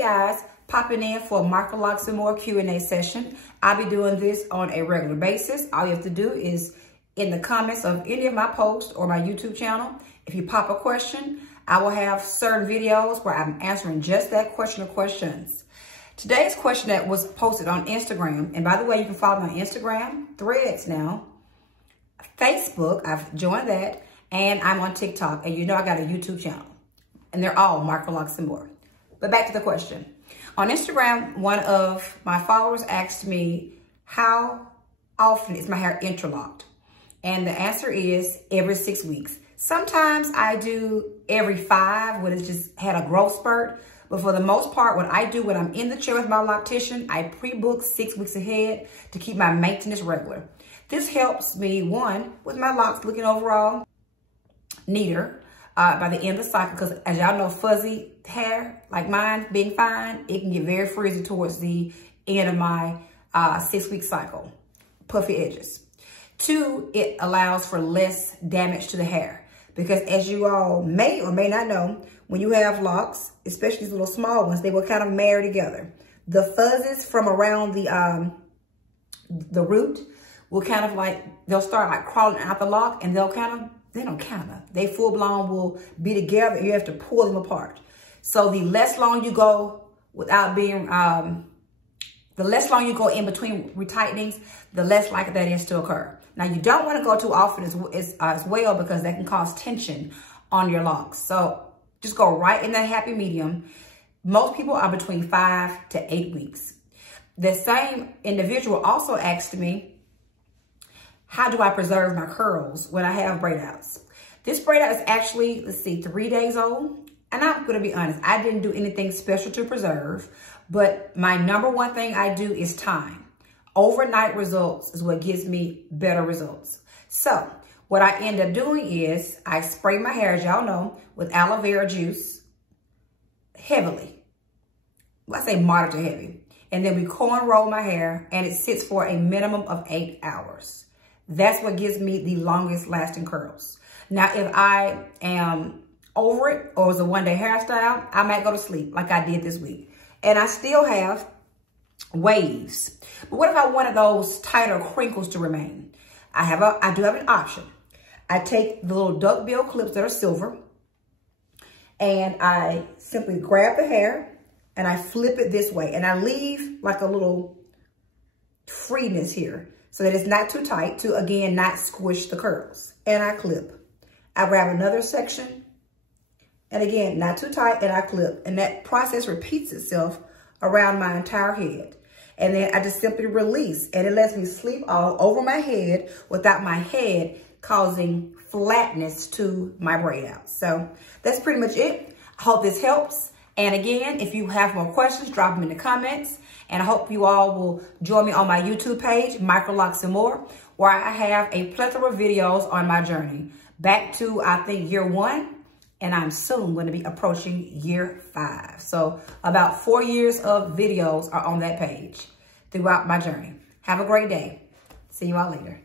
guys, popping in for Microlocs and More Q&A session. I'll be doing this on a regular basis. All you have to do is in the comments of any of my posts or my YouTube channel, if you pop a question, I will have certain videos where I'm answering just that question or questions. Today's question that was posted on Instagram, and by the way, you can follow my Instagram, Threads now, Facebook, I've joined that, and I'm on TikTok, and you know I got a YouTube channel, and they're all Microlocs and More. But back to the question. On Instagram, one of my followers asked me, how often is my hair interlocked? And the answer is every 6 weeks. Sometimes I do every 5 when it's just had a growth spurt. But for the most part, what I do when I'm in the chair with my loctician, I pre-book 6 weeks ahead to keep my maintenance regular. This helps me, one, with my locks looking overall neater by the end of the cycle. Because as y'all know, fuzzy hair, like mine being fine, it can get very frizzy towards the end of my 6 week cycle. Puffy edges. 2, it allows for less damage to the hair. Because as you all may or may not know, when you have locks, especially these little small ones, they will kind of marry together. The fuzzes from around the root will kind of like, they'll start like crawling out the lock, and they full blown will be together. You have to pull them apart. So the less long you go without being, the less long you go in between retightenings, the less likely that is to occur. Now, you don't want to go too often as well, because that can cause tension on your locks. So just go right in that happy medium. Most people are between 5 to 8 weeks. The same individual also asked me, how do I preserve my curls when I have braid outs? This braid out is actually, let's see, 3 days old. And I'm going to be honest, I didn't do anything special to preserve, but my number one thing I do is time. Overnight results is what gives me better results. So what I end up doing is I spray my hair, as y'all know, with aloe vera juice heavily. Well, I say moderate to heavy. And then we comb and roll my hair, and it sits for a minimum of 8 hours. That's what gives me the longest lasting curls. Now, if I am over it or it's a one-day hairstyle, I might go to sleep like I did this week. And I still have waves. But what if I wanted those tighter crinkles to remain? I do have an option. I take the little duckbill clips that are silver, and I simply grab the hair and I flip it this way, and I leave like a little freeness here so that it's not too tight to, again, not squish the curls. And I clip. I grab another section, and again, not too tight, and I clip. And that process repeats itself around my entire head. And then I just simply release, and it lets me sleep all over my head without my head causing flatness to my braid out. So that's pretty much it. I hope this helps. And again, if you have more questions, drop them in the comments. And I hope you all will join me on my YouTube page, Microlocs and More, where I have a plethora of videos on my journey. Back to, I think, year 1. And I'm soon going to be approaching year 5. So about 4 years of videos are on that page throughout my journey. Have a great day. See you all later.